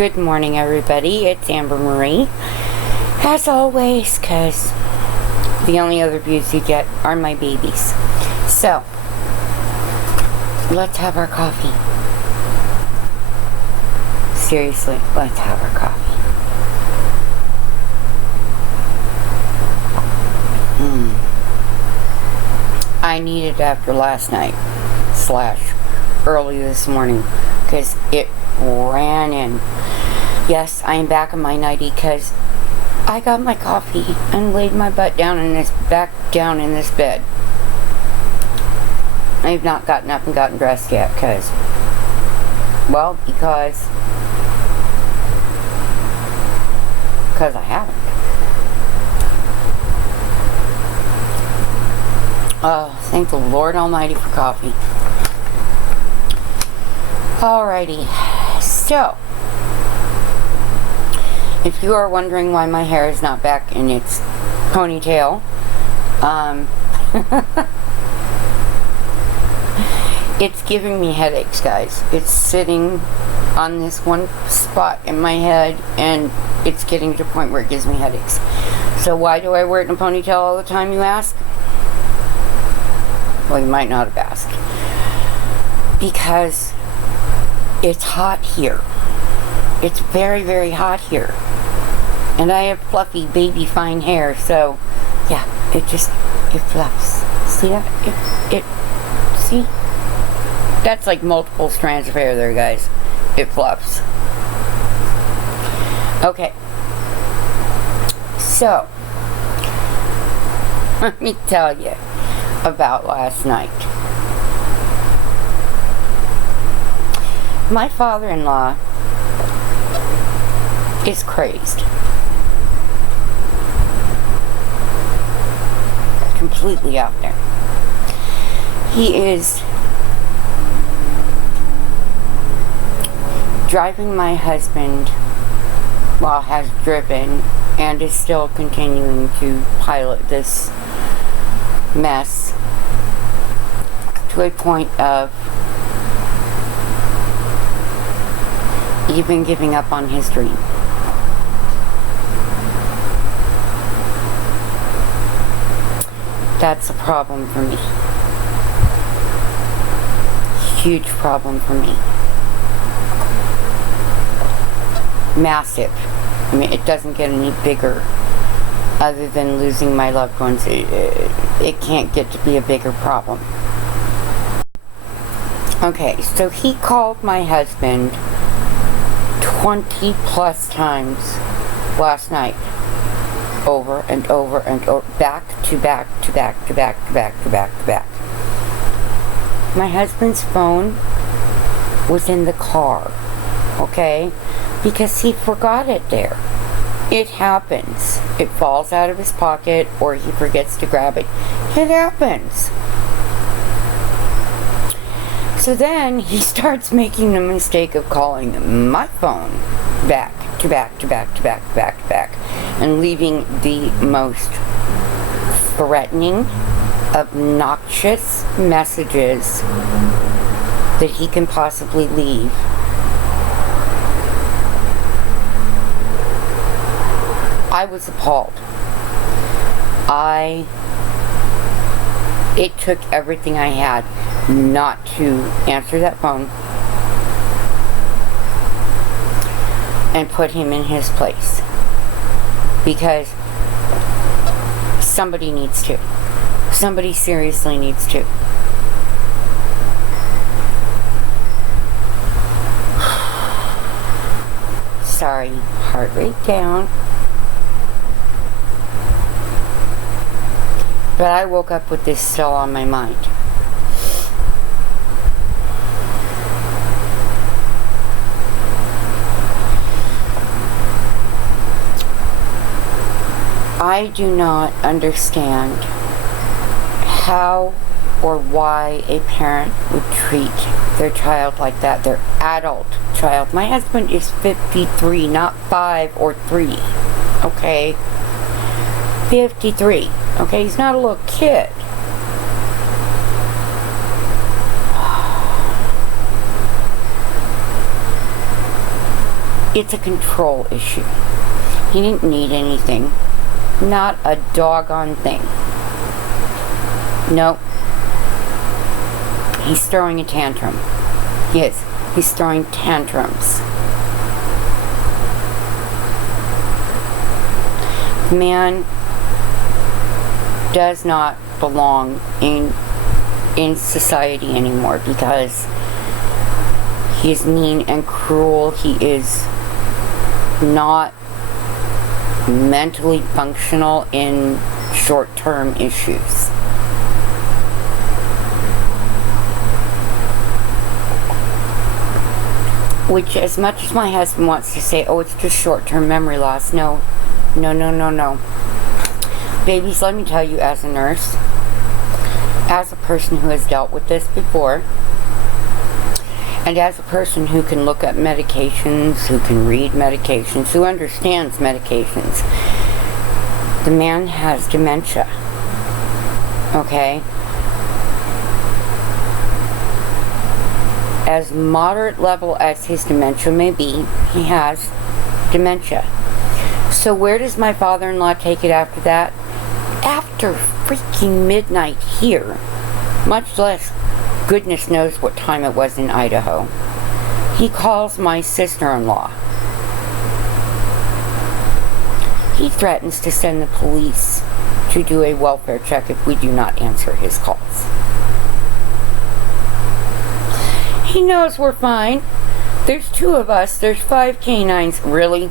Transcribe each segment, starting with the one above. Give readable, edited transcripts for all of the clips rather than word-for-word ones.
Good morning, everybody. It's Amber Marie. As always, because the only other views you get are my babies. So, let's have our coffee. Seriously, let's have our coffee. I needed it after last night / early this morning because it ran in. Yes, I am back in my nightie because I got my coffee and laid my butt down back down in this bed. I have not gotten up and gotten dressed yet because I haven't. Thank the Lord Almighty for coffee. Alrighty, so if you are wondering why my hair is not back in its ponytail, it's giving me headaches, guys. It's sitting on this one spot in my head, and it's getting to the point where it gives me headaches. So why do I wear it in a ponytail all the time, you ask? Well, you might not have asked. Because it's hot here. It's very, very hot here. And I have fluffy, baby, fine hair, so yeah, it fluffs. See that? See? That's like multiple strands of hair there, guys. It fluffs. Okay. So, let me tell you about last night. My father-in-law is crazed. Completely out there. He is driving my husband, has driven and is still continuing to pilot this mess to a point of even giving up on his dream. That's a problem for me. Huge problem for me. Massive. I mean, it doesn't get any bigger other than losing my loved ones. It can't get to be a bigger problem. Okay, so he called my husband 20 plus times last night, over and over and over, back to back to back to back to back to back to back. My husband's phone was in the car, okay, because he forgot it there. It happens. It falls out of his pocket or he forgets to grab it. It happens. So then he starts making the mistake of calling my phone back to back to back to back to back to back and leaving the most threatening, obnoxious messages that he can possibly leave. I was appalled. It took everything I had not to answer that phone and put him in his place, because somebody needs to. Somebody seriously needs to. Sorry, heart rate down. But I woke up with this still on my mind. I do not understand how or why a parent would treat their child like that, their adult child. My husband is 53, not 5 or 3, okay? 53, okay? He's not a little kid. It's a control issue. He didn't need anything. Not a doggone thing. Nope. He's throwing a tantrum. Yes, he's throwing tantrums. Man does not belong in society anymore because he is mean and cruel. He is not mentally functional in short-term issues. Which, as much as my husband wants to say, oh, it's just short-term memory loss, no. Babies, let me tell you, as a nurse, as a person who has dealt with this before, and as a person who can look up medications, who can read medications, who understands medications, the man has dementia. Okay? As moderate level as his dementia may be, he has dementia. So where does my father-in-law take it after that? After freaking midnight here, much less goodness knows what time it was in Idaho, he calls my sister-in-law. He threatens to send the police to do a welfare check if we do not answer his calls. He knows we're fine. There's 2 of us. There's 5 canines. Really?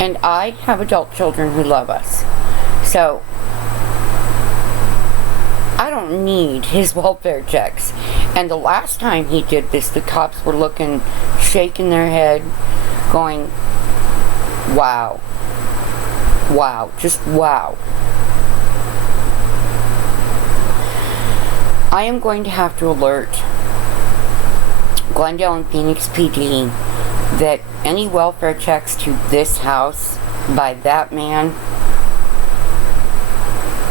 And I have adult children who love us. So, I don't need his welfare checks. And the last time he did this, the cops were looking, shaking their head, going, wow. Wow. Just wow. I am going to have to alert Glendale and Phoenix PD that any welfare checks to this house by that man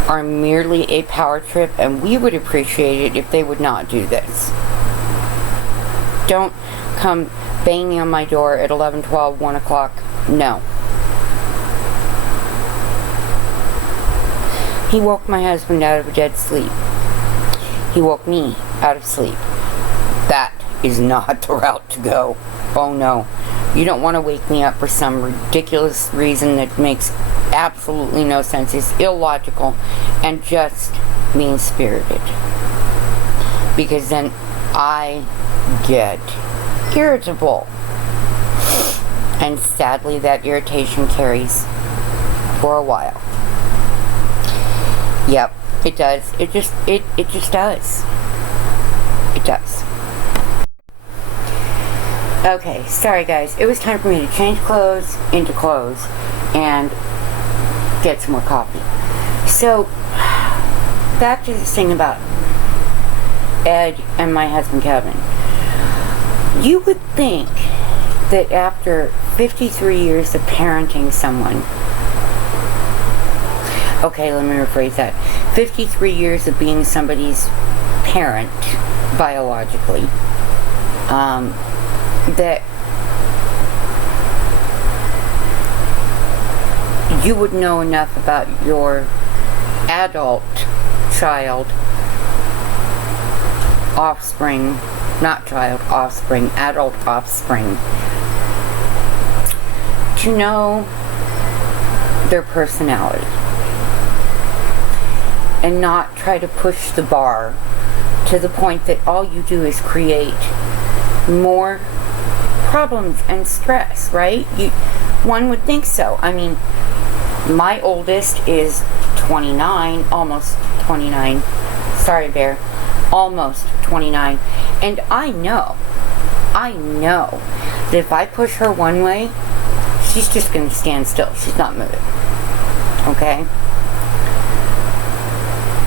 are merely a power trip, and we would appreciate it if they would not do this. Don't come banging on my door at 11, 12, 1 o'clock. No. He woke my husband out of a dead sleep. He woke me out of sleep. That is not the route to go. Oh no. You don't want to wake me up for some ridiculous reason that makes absolutely no sense. It's illogical and just mean-spirited. Because then I get irritable. And sadly, that irritation carries for a while. Yep, it does. It just does. It does. Okay, sorry guys. It was time for me to change clothes into clothes and get some more coffee. So, back to this thing about Ed and my husband Kevin. You would think that after 53 years of parenting someone, okay, let me rephrase that. 53 years of being somebody's parent, biologically, that you would know enough about your adult child, offspring, not child, offspring, adult offspring, to know their personality and not try to push the bar to the point that all you do is create more problems and stress, right? One would think so. I mean, my oldest is 29, almost 29. Sorry, Bear. Almost 29. And I know that if I push her one way, she's just going to stand still. She's not moving. Okay?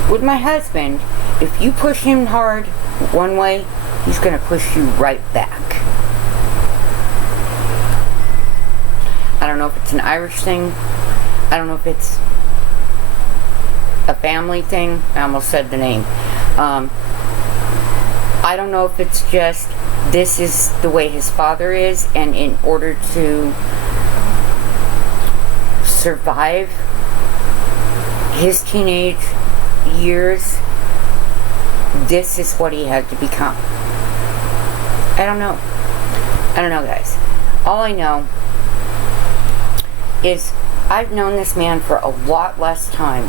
With my husband, if you push him hard one way, he's going to push you right back. I don't know if it's an Irish thing. I don't know if it's a family thing. I almost said the name. I don't know if it's just this is the way his father is, and in order to survive his teenage years, this is what he had to become. I don't know, guys. All I know is I've known this man for a lot less time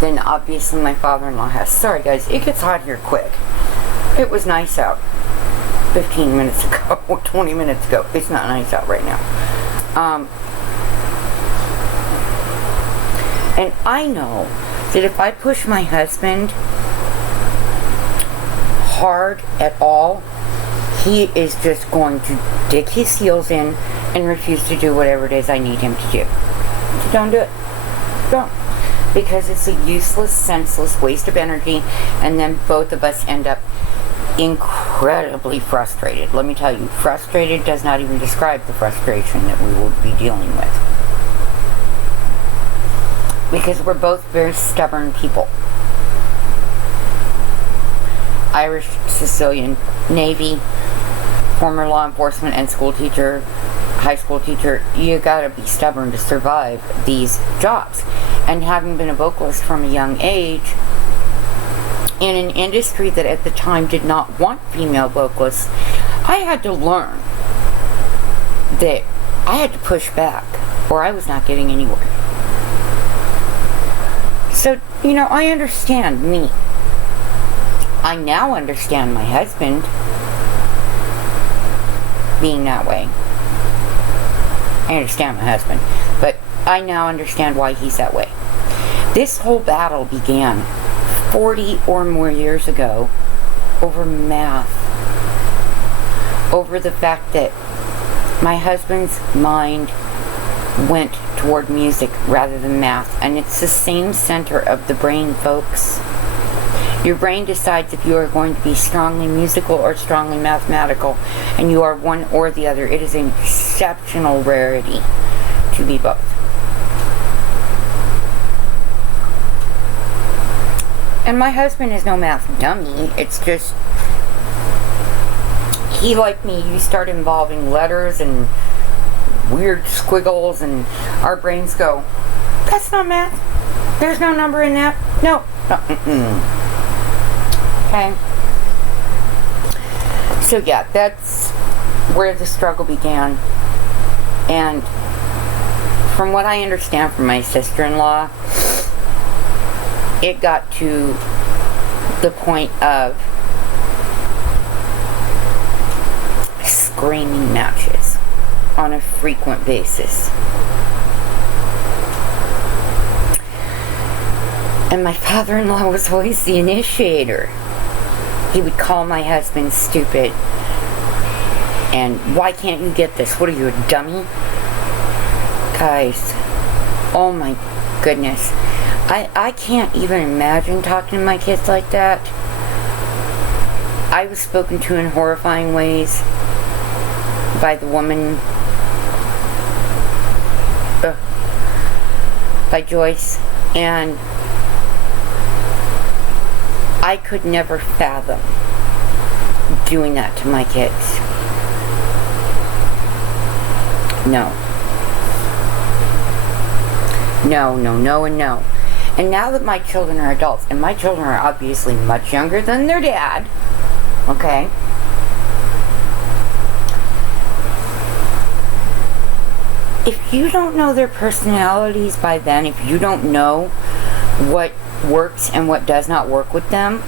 than obviously my father-in-law has. Sorry guys, it gets hot here quick. It was nice out 15 minutes ago, or 20 minutes ago. It's not nice out right now. And I know that if I push my husband hard at all, he is just going to dig his heels in and refuse to do whatever it is I need him to do. So don't do it. Don't. Because it's a useless, senseless waste of energy, and then both of us end up incredibly frustrated. Let me tell you, frustrated does not even describe the frustration that we will be dealing with. Because we're both very stubborn people. Irish, Sicilian, Navy, former law enforcement and school teacher, high school teacher. You gotta be stubborn to survive these jobs. And having been a vocalist from a young age, in an industry that at the time did not want female vocalists, I had to learn that I had to push back, or I was not getting anywhere. So, I understand me. I now understand my husband being that way. I understand my husband, but I now understand why he's that way. This whole battle began 40 or more years ago over math. Over the fact that my husband's mind went toward music rather than math. And it's the same center of the brain, folks. Your brain decides if you are going to be strongly musical or strongly mathematical, and you are one or the other. It is an exceptional rarity to be both. And my husband is no math dummy. It's just, he, like me, you start involving letters and weird squiggles, and our brains go, that's not math. There's no number in that. No. Okay. So yeah, that's where the struggle began. And from what I understand from my sister-in-law, it got to the point of screaming matches on a frequent basis. And my father-in-law was always the initiator. He would call my husband stupid. And why can't you get this? What are you, a dummy? Guys, oh my goodness. I can't even imagine talking to my kids like that. I was spoken to in horrifying ways by the woman, by Joyce, and I could never fathom doing that to my kids. No. No, no, no, and no. And now that my children are adults, and my children are obviously much younger than their dad, okay? If you don't know their personalities by then, if you don't know what works and what does not work with them,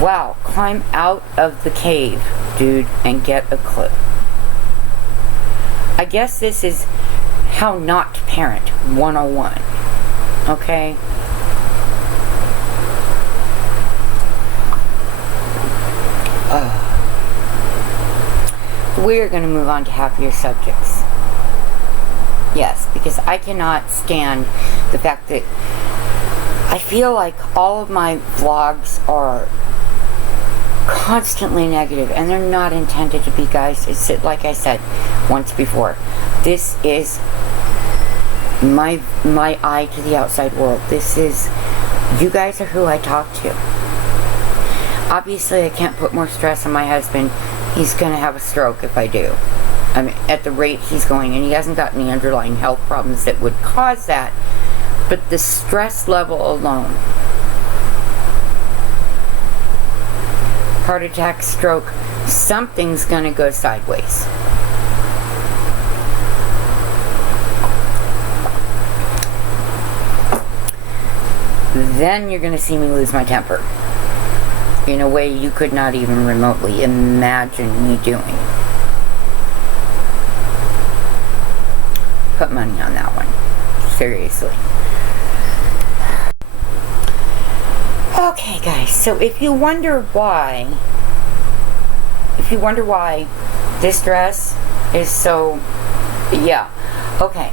wow, climb out of the cave, dude, and get a clue. I guess this is how not to parent 101. Okay? We're going to move on to happier subjects. Yes, because I cannot stand the fact that I feel like all of my vlogs are constantly negative, and they're not intended to be, guys. It's like I said once before. This is my eye to the outside world. This is, you guys are who I talk to. Obviously, I can't put more stress on my husband. He's going to have a stroke if I do. I mean, at the rate he's going, and he hasn't got any underlying health problems that would cause that. But the stress level alone, heart attack, stroke, something's going to go sideways. Then you're going to see me lose my temper in a way you could not even remotely imagine me doing. Put money on that one. Seriously. Okay, guys, so if you wonder why this dress is so, yeah, okay.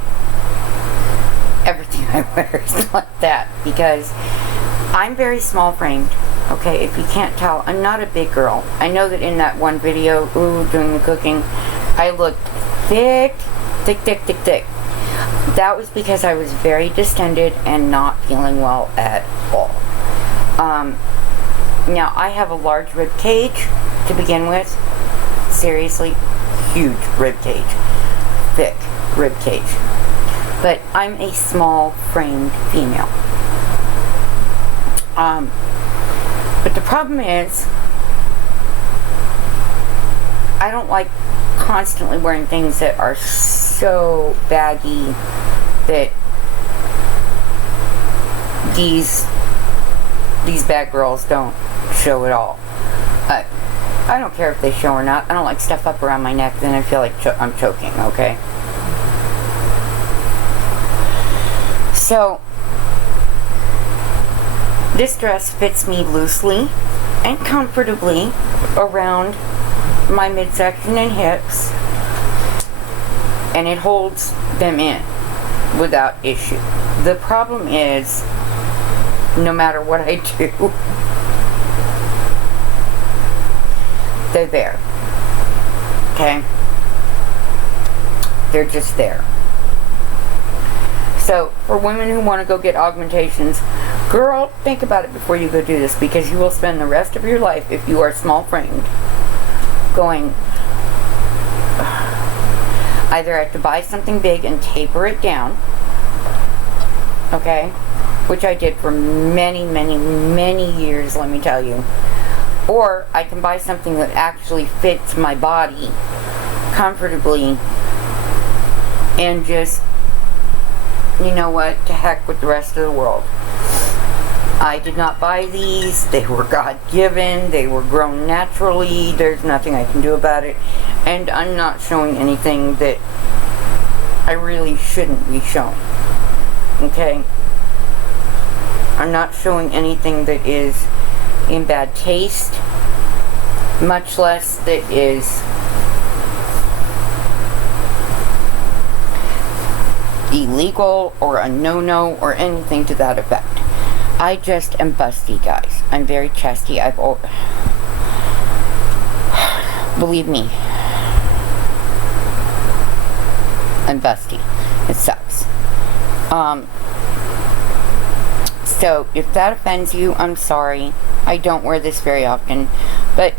Everything I wear is like that because I'm very small framed. Okay, if you can't tell, I'm not a big girl. I know that in that one video, doing the cooking, I looked thick. That was because I was very distended and not feeling well at all. Now, I have a large rib cage to begin with. Seriously, huge rib cage. Thick rib cage. But I'm a small framed female. But the problem is, I don't like constantly wearing things that are so baggy that these bad girls don't show at all. I don't care if they show or not. I don't like stuff up around my neck, then I feel like I'm choking, okay? So, this dress fits me loosely and comfortably around my midsection and hips, and it holds them in without issue. The problem is, no matter what I do, they're there. Okay? They're just there. So, for women who want to go get augmentations, girl, think about it before you go do this, because you will spend the rest of your life, if you are small framed, going, either I have to buy something big and taper it down, okay, which I did for many years, let me tell you, or I can buy something that actually fits my body comfortably and just, you know what, to heck with the rest of the world. I did not buy these. They were God-given. They were grown naturally. There's nothing I can do about it. And I'm not showing anything that I really shouldn't be showing. Okay? I'm not showing anything that is in bad taste, much less that is illegal or a no-no or anything to that effect. I just am busty, guys. I'm very chesty. Believe me, I'm busty. It sucks. So if that offends you, I'm sorry. I don't wear this very often, but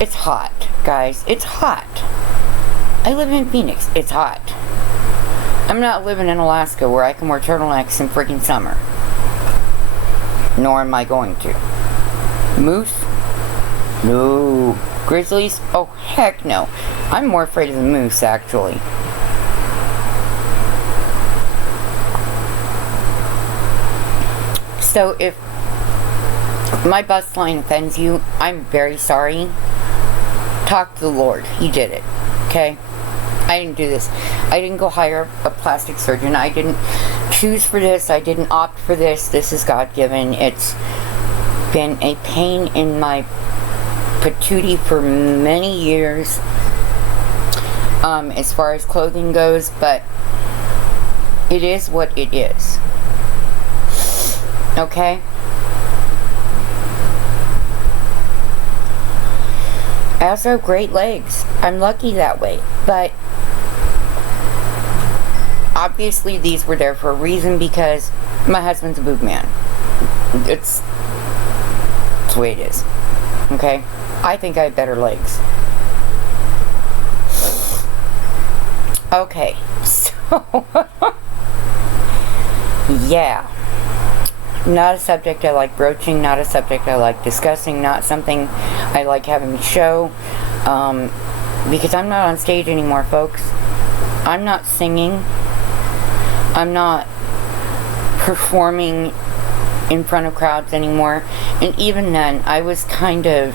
it's hot, guys. It's hot. I live in Phoenix. It's hot. I'm not living in Alaska where I can wear turtlenecks in freaking summer. Nor am I going to. Moose? No. Grizzlies? Oh, heck no. I'm more afraid of the moose, actually. So if my bust line offends you, I'm very sorry. Talk to the Lord. He did it. Okay? I didn't do this. I didn't go hire a plastic surgeon. I didn't choose for this. I didn't opt for this. This is God-given. It's been a pain in my patootie for many years, as far as clothing goes, but it is what it is. Okay? I also have great legs. I'm lucky that way, but obviously these were there for a reason, because my husband's a boob man. It's the way it is. Okay? I think I have better legs. Okay, so yeah, not a subject I like broaching, not a subject I like discussing, not something I like having to show, because I'm not on stage anymore, folks. I'm not singing. I'm not performing in front of crowds anymore, and even then, I was kind of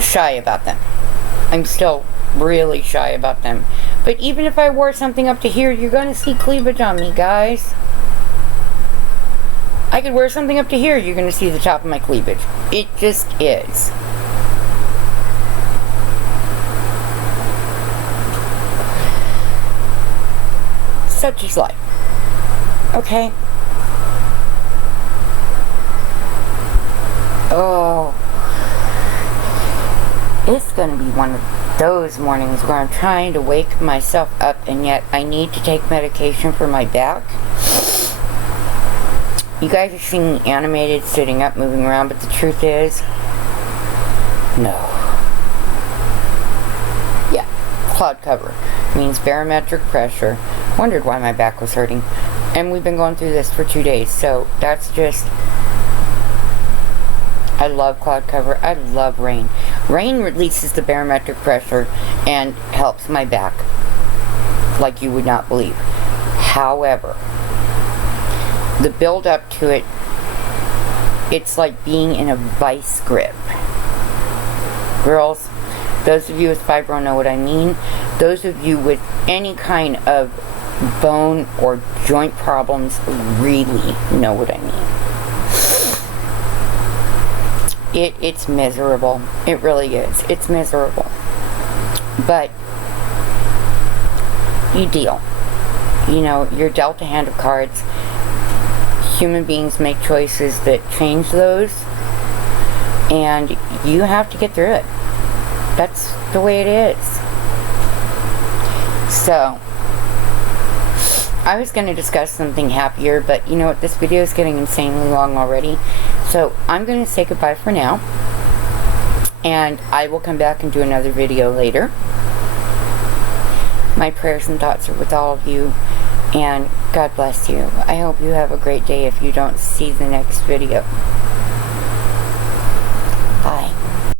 shy about them. I'm still really shy about them. But even if I wore something up to here, you're gonna see cleavage on me, guys. I could wear something up to here, you're gonna see the top of my cleavage. It just is. Such is life. Okay? Oh. It's gonna be one of those mornings where I'm trying to wake myself up, and yet I need to take medication for my back. You guys are seeing me animated, sitting up, moving around, but the truth is, no. Yeah, cloud cover means barometric pressure. Wondered why my back was hurting. And we've been going through this for 2 days, so that's just... I love cloud cover. I love rain. Rain releases the barometric pressure and helps my back like you would not believe. However, the build up to it, it's like being in a vice grip. Girls, those of you with fibro know what I mean. Those of you with any kind of bone or joint problems really know what I mean. It's miserable. It really is. It's miserable. But you deal. You know, you're dealt a hand of cards. Human beings make choices that change those, and you have to get through it. That's the way it is. So, I was going to discuss something happier, but you know what, this video is getting insanely long already. So, I'm going to say goodbye for now, and I will come back and do another video later. My prayers and thoughts are with all of you, and God bless you. I hope you have a great day if you don't see the next video.